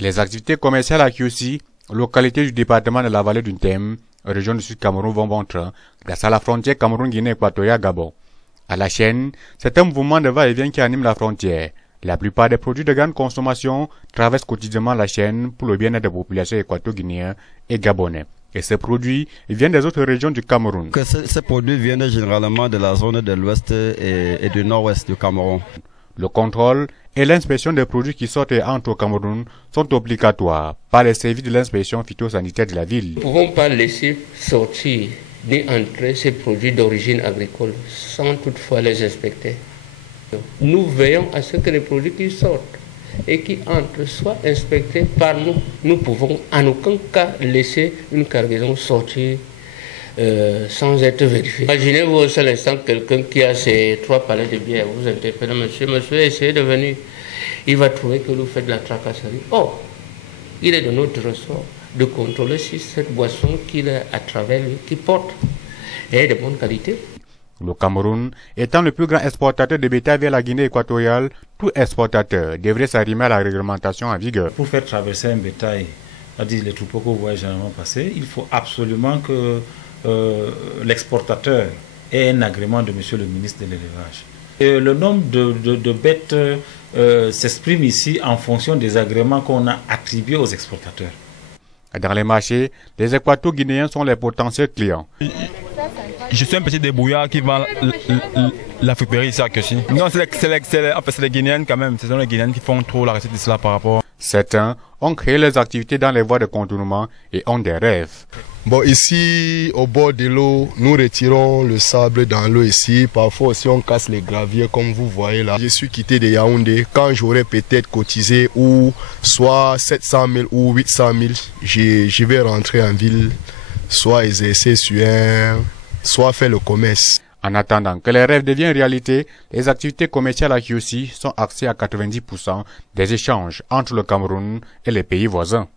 Les activités commerciales à Kiossi, localité du département de la vallée du Thème, région du Sud Cameroun, vont bon train grâce à la frontière Cameroun-Guinée équatoriale-Gabon. À la chaîne, c'est un mouvement de va-et-vient qui anime la frontière. La plupart des produits de grande consommation traversent quotidiennement la chaîne pour le bien-être des populations équato-guinéennes et gabonais. Et ces produits viennent des autres régions du Cameroun. Ces produits viennent généralement de la zone de l'ouest et du nord-ouest du Cameroun. Le contrôle et l'inspection des produits qui sortent et entrent au Cameroun sont obligatoires par les services de l'inspection phytosanitaire de la ville. Nous ne pouvons pas laisser sortir ni entrer ces produits d'origine agricole sans toutefois les inspecter. Nous veillons à ce que les produits qui sortent et qui entrent soient inspectés par nous. Nous ne pouvons en aucun cas laisser une cargaison sortir sans être vérifié. Imaginez-vous au seul instant quelqu'un qui a ses 3 palets de bière, vous interpellez monsieur, essayez de venir. Il va trouver que vous faites de la tracasserie. Or, il est de notre ressort de contrôler si cette boisson qu'il a à travers lui, qui porte, est de bonne qualité. Le Cameroun étant le plus grand exportateur de bétail vers la Guinée équatoriale, tout exportateur devrait s'arrimer à la réglementation en vigueur. Pour faire traverser un bétail, c'est-à-dire les troupeaux que vous voyez généralement passer, il faut absolument que l'exportateur ait un agrément de monsieur le ministre de l'élevage. Le nombre de bêtes s'exprime ici en fonction des agréments qu'on a attribués aux exportateurs. Dans les marchés, les équato-guinéens sont les potentiels clients. Je suis un petit débrouillard qui vend la friperie ici à Kiossi. Non, c'est les Guinéennes quand même. Ce sont les Guinéennes qui font trop la recette de cela par rapport. Certains ont créé leurs activités dans les voies de contournement et ont des rêves. Bon, ici, au bord de l'eau, nous retirons le sable dans l'eau ici. Parfois aussi, on casse les graviers comme vous voyez là. Je suis quitté de Yaoundé. Quand j'aurais peut-être cotisé ou soit 700 000 ou 800 000, je vais rentrer en ville, soit exercer sur soit faire le commerce. En attendant que les rêves deviennent réalité, les activités commerciales à Kiossi sont axées à 90% des échanges entre le Cameroun et les pays voisins.